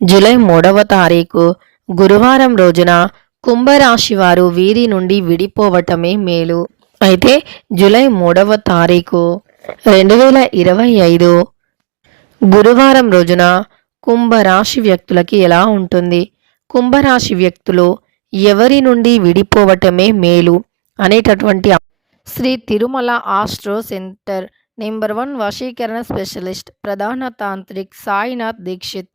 July మూడవ తారీఖు గురువారం రోజున కుంభరాశి వారు వీరి నుండి విడిపోవటమే మేలు. అయితే జూలై మూడవ తారీఖు రెండు వేల ఇరవై ఐదు గురువారం రోజున కుంభరాశి వ్యక్తులకి ఎలా ఉంటుంది? కుంభరాశి వ్యక్తులు ఎవరి నుండి విడిపోవటమే మేలు అనేటటువంటి Shri Tirumala astro center number one వశీకరణ స్పెషలిస్ట్ ప్రధాన తాంత్రిక్ సాయినాథ్ దీక్షిత్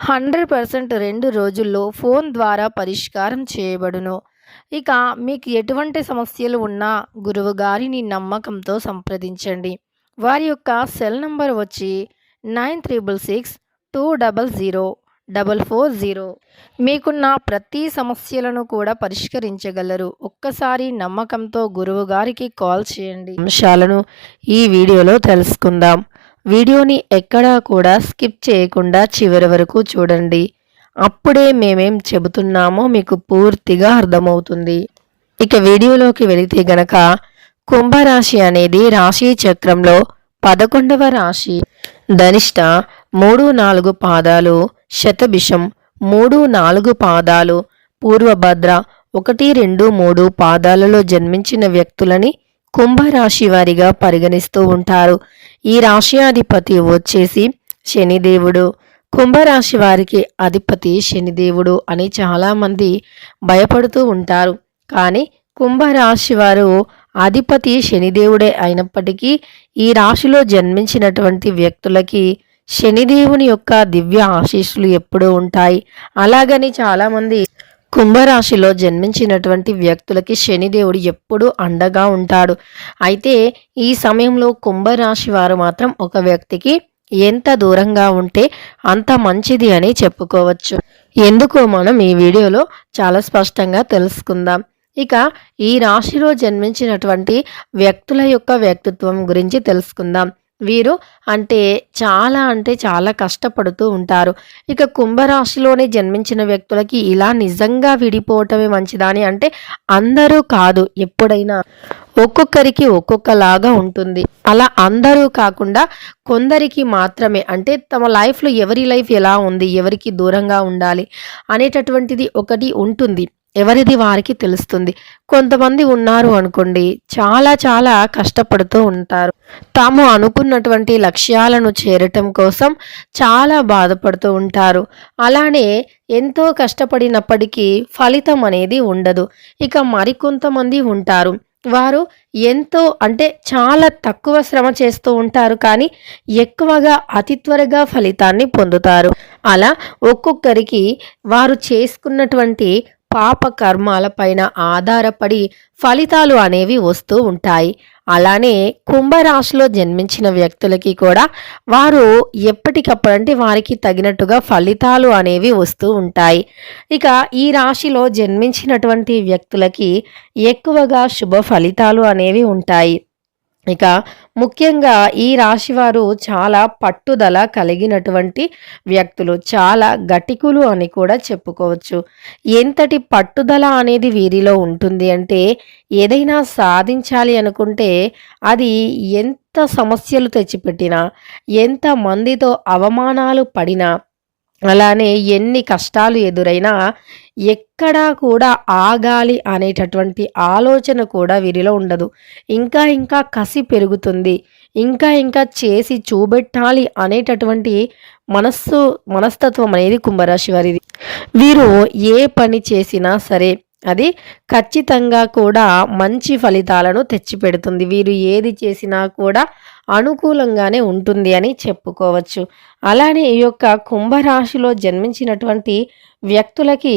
హండ్రెడ్ పర్సెంట్ రెండు రోజుల్లో ఫోన్ ద్వారా పరిష్కారం చేయబడును. ఇక మీకు ఎటువంటి సమస్యలు ఉన్నా గురువు గారిని నమ్మకంతో సంప్రదించండి. వారి యొక్క సెల్ నంబర్ వచ్చి nine triple six two double zero double four zero. మీకున్న ప్రతి సమస్యలను కూడా పరిష్కరించగలరు. ఒక్కసారి నమ్మకంతో గురువు గారికి కాల్ చేయండి. అంశాలను ఈ వీడియోలో తెలుసుకుందాం. వీడియోని ఎక్కడా కూడా స్కిప్ చేయకుండా చివరి వరకు చూడండి. అప్పుడే మేమేం చెబుతున్నామో మీకు పూర్తిగా అర్థమవుతుంది. ఇక వీడియోలోకి వెళితే గనక కుంభరాశి అనేది రాశి చక్రంలో పదకొండవ రాశి. ధనిష్ట మూడు నాలుగు పాదాలు శతభిషం మూడు నాలుగు పాదాలు పూర్వభద్ర ఒకటి రెండు మూడు పాదాలలో జన్మించిన వ్యక్తులని కుంభరాశి వారిగా పరిగణిస్తూ ఉంటారు. ఈ రాశ్యాధిపతి వచ్చేసి శనిదేవుడు. కుంభరాశి వారికి అధిపతి శనిదేవుడు అని చాలామంది భయపడుతూ ఉంటారు. కానీ కుంభరాశి వారు అధిపతి శనిదేవుడే అయినప్పటికీ ఈ రాశిలో జన్మించినటువంటి వ్యక్తులకి శనిదేవుని యొక్క దివ్య ఆశీస్సులు ఎప్పుడూ ఉంటాయి. అలాగని చాలామంది కుంభరాశిలో జన్మించినటువంటి వ్యక్తులకి శనిదేవుడు ఎప్పుడూ అండగా ఉంటాడు. అయితే ఈ సమయంలో కుంభరాశి వారు మాత్రం ఒక వ్యక్తికి ఎంత దూరంగా ఉంటే అంత మంచిది అని చెప్పుకోవచ్చు. ఎందుకో మనం ఈ వీడియోలో చాలా స్పష్టంగా తెలుసుకుందాం. ఇక ఈ రాశిలో జన్మించినటువంటి వ్యక్తుల యొక్క వ్యక్తిత్వం గురించి తెలుసుకుందాం. వీరు అంటే చాలా అంటే చాలా కష్టపడుతూ ఉంటారు. ఇక కుంభరాశిలోనే జన్మించిన వ్యక్తులకి ఇలా నిజంగా విడిపోవటమే మంచిదని అంటే అందరూ కాదు. ఎప్పుడైనా ఒక్కొక్కరికి ఒక్కొక్కలాగా ఉంటుంది. అలా అందరూ కాకుండా కొందరికి మాత్రమే అంటే తమ లైఫ్లో ఎవరి లైఫ్ ఎలా ఉంది ఎవరికి దూరంగా ఉండాలి అనేటటువంటిది ఒకటి ఉంటుంది. ఎవరిది వారికి తెలుస్తుంది. కొంతమంది ఉన్నారు అనుకోండి చాలా చాలా కష్టపడుతూ ఉంటారు. తాము అనుకున్నటువంటి లక్ష్యాలను చేరటం కోసం చాలా బాధపడుతూ ఉంటారు. అలానే ఎంతో కష్టపడినప్పటికీ ఫలితం అనేది ఉండదు. ఇక మరికొంతమంది ఉంటారు. వారు ఎంతో అంటే చాలా తక్కువ శ్రమ చేస్తూ ఉంటారు కానీ ఎక్కువగా అతి త్వరగా ఫలితాన్ని పొందుతారు. అలా ఒక్కొక్కరికి వారు చేసుకున్నటువంటి పాప కర్మాలపైన ఆధారపడి ఫలితాలు అనేవి వస్తూ ఉంటాయి. అలానే కుంభరాశిలో జన్మించిన వ్యక్తులకి కూడా వారు ఎప్పటికప్పుడు అంటే వారికి తగినట్టుగా ఫలితాలు అనేవి వస్తూ ఉంటాయి. ఇక ఈ రాశిలో జన్మించినటువంటి వ్యక్తులకి ఎక్కువగా శుభ ఫలితాలు అనేవి ఉంటాయి. ఇక ముఖ్యంగా ఈ రాశివారు చాలా పట్టుదల కలిగినటువంటి వ్యక్తులు చాలా గటికులు అని కూడా చెప్పుకోవచ్చు. ఎంతటి పట్టుదల అనేది వీరిలో ఉంటుంది అంటే ఏదైనా సాధించాలి అనుకుంటే అది ఎంత సమస్యలు తెచ్చిపెట్టినా ఎంత మందితో అవమానాలు పడినా అలానే ఎన్ని కష్టాలు ఎదురైనా ఎక్కడా కూడా ఆగాలి అనేటటువంటి ఆలోచన కూడా వీరిలో ఉండదు. ఇంకా ఇంకా కసి పెరుగుతుంది. ఇంకా ఇంకా చేసి చూపెట్టాలి అనేటటువంటి మనస్సు మనస్తత్వం అనేది కుంభరాశి వారిది. వీరు ఏ పని చేసినా సరే అది ఖచ్చితంగా కూడా మంచి ఫలితాలను తెచ్చిపెడుతుంది. వీరు ఏది చేసినా కూడా అనుకూలంగానే ఉంటుంది అని చెప్పుకోవచ్చు. అలానే ఈ యొక్క కుంభరాశిలో జన్మించినటువంటి వ్యక్తులకి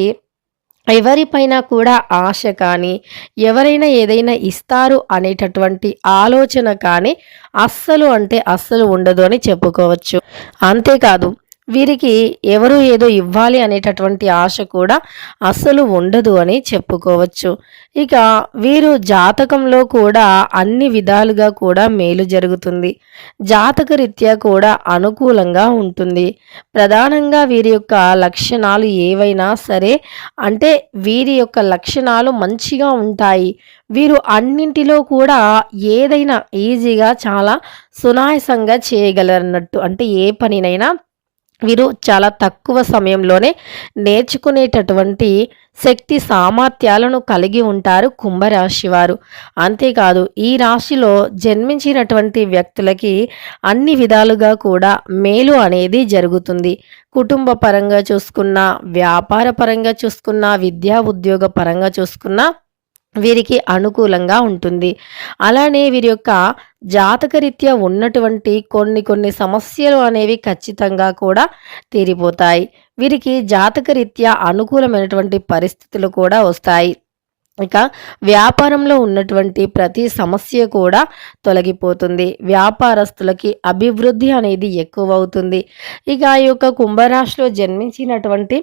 ఎవరిపైన కూడా ఆశ కానీ ఎవరైనా ఏదైనా ఇస్తారు అనేటటువంటి ఆలోచన కానీ అస్సలు అంటే అస్సలు ఉండదు అని చెప్పుకోవచ్చు. అంతేకాదు వీరికి ఎవరు ఏదో ఇవ్వాలి అనేటటువంటి ఆశ కూడా అస్సలు ఉండదు అని చెప్పుకోవచ్చు. ఇక వీరు జాతకంలో కూడా అన్ని విధాలుగా కూడా మేలు జరుగుతుంది. జాతక రీత్యా కూడా అనుకూలంగా ఉంటుంది. ప్రధానంగా వీరి యొక్క లక్షణాలు ఏవైనా సరే అంటే వీరి యొక్క లక్షణాలు మంచిగా ఉంటాయి. వీరు అన్నింటిలో కూడా ఏదైనా ఈజీగా చాలా సునాయసంగా చేయగలరన్నట్టు అంటే ఏ పనినైనా వీరు చాలా తక్కువ సమయంలోనే నేర్చుకునేటటువంటి శక్తి సామర్థ్యాలను కలిగి ఉంటారు కుంభరాశి వారు. అంతేకాదు ఈ రాశిలో జన్మించినటువంటి వ్యక్తులకి అన్ని విధాలుగా కూడా మేలు అనేది జరుగుతుంది. కుటుంబ పరంగా చూసుకున్న వ్యాపార పరంగా చూసుకున్న విద్యా ఉద్యోగ పరంగా చూసుకున్నా వీరికి అనుకూలంగా ఉంటుంది. అలానే వీరి యొక్క జాతకరీత్యా ఉన్నటువంటి కొన్ని కొన్ని సమస్యలు అనేవి ఖచ్చితంగా కూడా తీరిపోతాయి. వీరికి జాతకరీత్యా అనుకూలమైనటువంటి పరిస్థితులు కూడా వస్తాయి. ఇక వ్యాపారంలో ఉన్నటువంటి ప్రతి సమస్య కూడా తొలగిపోతుంది. వ్యాపారస్తులకి అభివృద్ధి అనేది ఎక్కువ అవుతుంది ఇక ఈ యొక్క కుంభరాశిలో జన్మించినటువంటి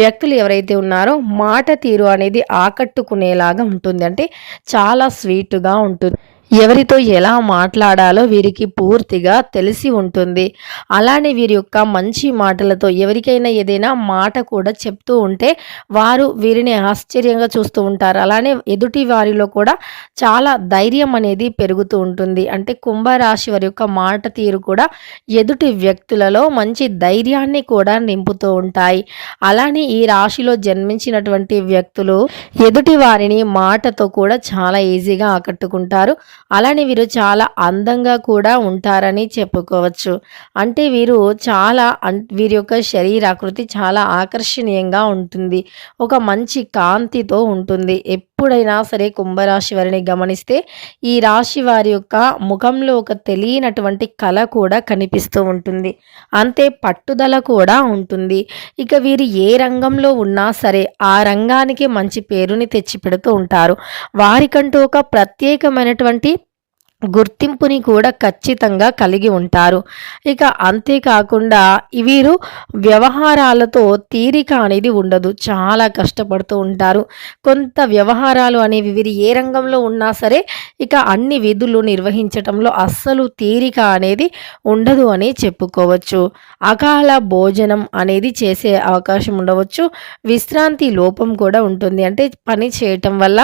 వ్యక్తులు ఎవరైతే ఉన్నారో మాట తీరు అనేది ఆకట్టుకునేలాగా ఉంటుంది. అంటే చాలా స్వీట్గా ఉంటుంది. ఎవరితో ఎలా మాట్లాడాలో వీరికి పూర్తిగా తెలిసి ఉంటుంది. అలానే వీరి యొక్క మంచి మాటలతో ఎవరికైనా ఏదైనా మాట కూడా చెప్తూ ఉంటే వారు వీరిని ఆశ్చర్యంగా చూస్తూ ఉంటారు. అలానే ఎదుటి వారిలో కూడా చాలా ధైర్యం అనేది పెరుగుతూ ఉంటుంది. అంటే కుంభరాశి వారి యొక్క మాట తీరు కూడా ఎదుటి వ్యక్తులలో మంచి ధైర్యాన్ని కూడా నింపుతూ ఉంటాయి. అలానే ఈ రాశిలో జన్మించినటువంటి వ్యక్తులు ఎదుటి వారిని మాటతో కూడా చాలా ఈజీగా ఆకట్టుకుంటారు. అలానే వీరు చాలా అందంగా కూడా ఉంటారని చెప్పుకోవచ్చు. అంటే వీరు చాలా వీరి యొక్క శరీరాకృతి చాలా ఆకర్షణీయంగా ఉంటుంది. ఒక మంచి కాంతితో ఉంటుంది. ఎప్పుడైనా సరే కుంభరాశి వారిని గమనిస్తే ఈ రాశి వారి యొక్క ముఖంలో ఒక తెలియనటువంటి కళ కూడా కనిపిస్తూ ఉంటుంది. అంతే పట్టుదల కూడా ఉంటుంది. ఇక వీరు ఏ రంగంలో ఉన్నా సరే ఆ రంగానికి మంచి పేరుని తెచ్చిపెడుతూ ఉంటారు. వారికంటూ ఒక ప్రత్యేకమైనటువంటి గుర్తింపుని కూడా ఖచ్చితంగా కలిగి ఉంటారు. ఇక అంతేకాకుండా వీరు వ్యవహారాలతో తీరిక అనేది ఉండదు. చాలా కష్టపడుతూ ఉంటారు. కొంత వ్యవహారాలు అనేవి వీరు ఏ రంగంలో ఉన్నా సరే ఇక అన్ని విధులు నిర్వహించటంలో అస్సలు తీరిక అనేది ఉండదు అని చెప్పుకోవచ్చు. అకాల భోజనం అనేది చేసే అవకాశం ఉండవచ్చు. విశ్రాంతి లోపం కూడా ఉంటుంది. అంటే పని చేయటం వల్ల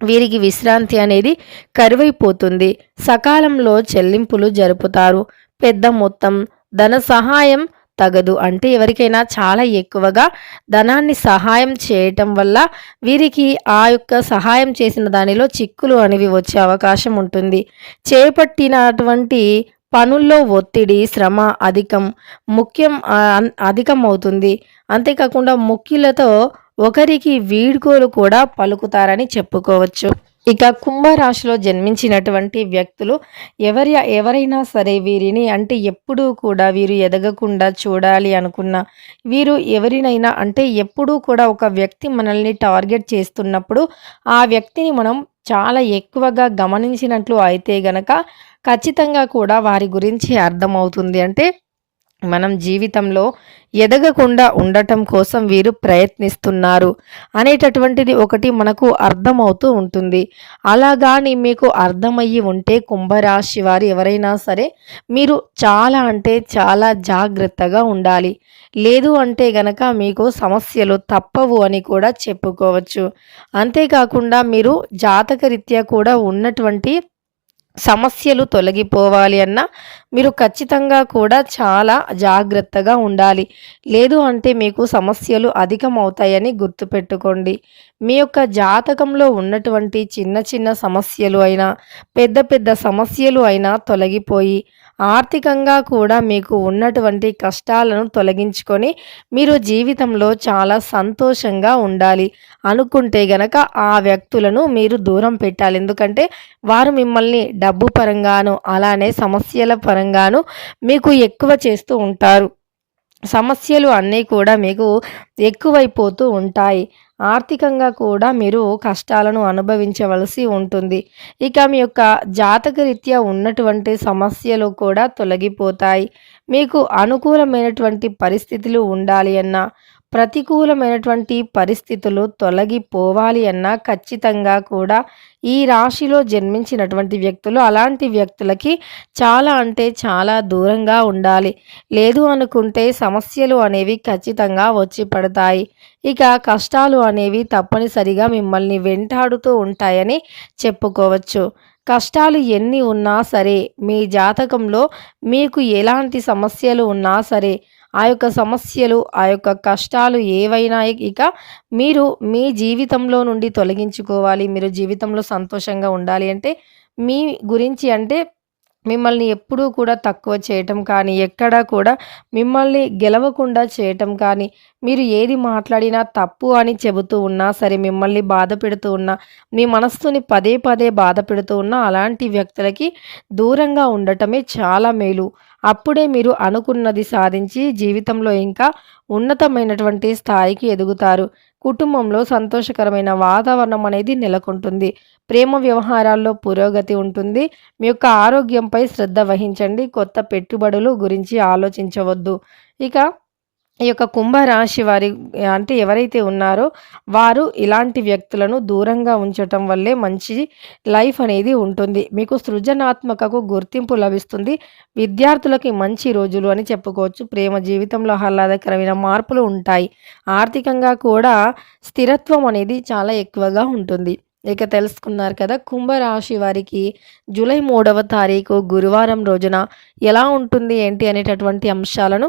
వీరికి విశ్రాంతి అనేది కరువైపోతుంది. సకాలంలో చెల్లింపులు జరుపుతారు. పెద్ద మొత్తం ధన సహాయం తగదు. అంటే ఎవరికైనా చాలా ఎక్కువగా ధనాన్ని సహాయం చేయటం వల్ల వీరికి ఆ యొక్క సహాయం చేసిన దానిలో చిక్కులు అనేవి వచ్చే అవకాశం ఉంటుంది. చేపట్టినటువంటి పనుల్లో ఒత్తిడి శ్రమ అధికం ముఖ్యం అధికం అవుతుంది అంతేకాకుండా ముఖ్యులతో ఒకరికి వీడ్కోలు కూడా పలుకుతారని చెప్పుకోవచ్చు. ఇక కుంభరాశిలో జన్మించినటువంటి వ్యక్తులు ఎవరి ఎవరైనా సరే వీరిని అంటే ఎప్పుడూ కూడా వీరు ఎదగకుండా చూడాలి అనుకున్న వీరు ఎవరినైనా అంటే ఎప్పుడూ కూడా ఒక వ్యక్తి మనల్ని టార్గెట్ చేస్తున్నప్పుడు ఆ వ్యక్తిని మనం చాలా ఎక్కువగా గమనించినట్లు అయితే గనక ఖచ్చితంగా కూడా వారి గురించి అర్థమవుతుంది. అంటే మనం జీవితంలో ఎదగకుండా ఉండటం కోసం వీరు ప్రయత్నిస్తున్నారు అనేటటువంటిది ఒకటి మనకు అర్థమవుతూ ఉంటుంది. అలాగాని మీకు అర్థమయ్యి ఉంటే కుంభరాశి వారు ఎవరైనా సరే మీరు చాలా అంటే చాలా జాగ్రత్తగా ఉండాలి. లేదు అంటే గనక మీకు సమస్యలు తప్పవు అని కూడా చెప్పుకోవచ్చు. అంతేకాకుండా మీరు జాతకరీత్యా కూడా ఉన్నటువంటి సమస్యలు తొలగిపోవాలి అన్న మీరు ఖచ్చితంగా కూడా చాలా జాగ్రత్తగా ఉండాలి. లేదు అంటే మీకు సమస్యలు అధికమవుతాయని గుర్తుపెట్టుకోండి. మీ యొక్క జాతకంలో ఉన్నటువంటి చిన్న చిన్న సమస్యలు అయినా పెద్ద పెద్ద సమస్యలు అయినా తొలగిపోయి ఆర్థికంగా కూడా మీకు ఉన్నటువంటి కష్టాలను తొలగించుకొని మీరు జీవితంలో చాలా సంతోషంగా ఉండాలి అనుకుంటే గనక ఆ వ్యక్తులను మీరు దూరం పెట్టాలి. ఎందుకంటే వారు మిమ్మల్ని డబ్బు పరంగాను అలానే సమస్యల పరంగాను మీకు ఎక్కువ చేస్తూ ఉంటారు. సమస్యలు అన్నీ కూడా మీకు ఎక్కువైపోతూ ఉంటాయి. ఆర్థికంగా కూడా మీరు కష్టాలను అనుభవించవలసి ఉంటుంది. ఇక మీ యొక్క జాతకరీత్యా ఉన్నటువంటి సమస్యలు కూడా తొలగిపోతాయి. మీకు అనుకూలమైనటువంటి పరిస్థితులు ఉండాలి అన్న ప్రతికూలమైనటువంటి పరిస్థితులు తొలగిపోవాలి అన్నా ఖచ్చితంగా కూడా ఈ రాశిలో జన్మించినటువంటి వ్యక్తులు అలాంటి వ్యక్తులకి చాలా అంటే చాలా దూరంగా ఉండాలి. లేదు అనుకుంటే సమస్యలు అనేవి ఖచ్చితంగా వచ్చి పడతాయి. ఇక కష్టాలు అనేవి తప్పనిసరిగా మిమ్మల్ని వెంటాడుతూ ఉంటాయని చెప్పుకోవచ్చు. కష్టాలు ఎన్ని ఉన్నా సరే మీ జాతకంలో మీకు ఎలాంటి సమస్యలు ఉన్నా సరే ఆ యొక్క సమస్యలు ఆ యొక్క కష్టాలు ఏవైనా ఇక మీరు మీ జీవితంలో నుండి తొలగించుకోవాలి మీరు జీవితంలో సంతోషంగా ఉండాలి అంటే మీ గురించి అంటే మిమ్మల్ని ఎప్పుడూ కూడా తక్కువ చేయటం కానీ ఎక్కడా కూడా మిమ్మల్ని గెలవకుండా చేయటం కానీ మీరు ఏది మాట్లాడినా తప్పు అని చెబుతూ ఉన్నా సరే మిమ్మల్ని బాధ పెడుతూ ఉన్నా మీ మనస్సుని పదే పదే బాధ పెడుతూ ఉన్నా అలాంటి వ్యక్తులకి దూరంగా ఉండటమే చాలా మేలు. అప్పుడే మీరు అనుకున్నది సాధించి జీవితంలో ఇంకా ఉన్నతమైనటువంటి స్థాయికి ఎదుగుతారు. కుటుంబంలో సంతోషకరమైన వాతావరణం అనేది నెలకొంటుంది. ప్రేమ వ్యవహారాల్లో పురోగతి ఉంటుంది. మీ యొక్క ఆరోగ్యంపై శ్రద్ధ వహించండి. కొత్త పెట్టుబడులు గురించి ఆలోచించవద్దు. ఇక ఈ యొక్క కుంభరాశి వారి అంటే ఎవరైతే ఉన్నారో వారు ఇలాంటి వ్యక్తులను దూరంగా ఉంచటం వల్లే మంచి లైఫ్ అనేది ఉంటుంది. మీకు సృజనాత్మకకు గుర్తింపు లభిస్తుంది. విద్యార్థులకి మంచి రోజులు అని చెప్పుకోవచ్చు. ప్రేమ జీవితంలో ఆహ్లాదకరమైన మార్పులు ఉంటాయి. ఆర్థికంగా కూడా స్థిరత్వం అనేది చాలా ఎక్కువగా ఉంటుంది. ఇక తెలుసుకున్నారు కదా కుంభరాశి వారికి జూలై మూడవ తారీఖు గురువారం రోజున ఎలా ఉంటుంది ఏంటి అనేటటువంటి అంశాలను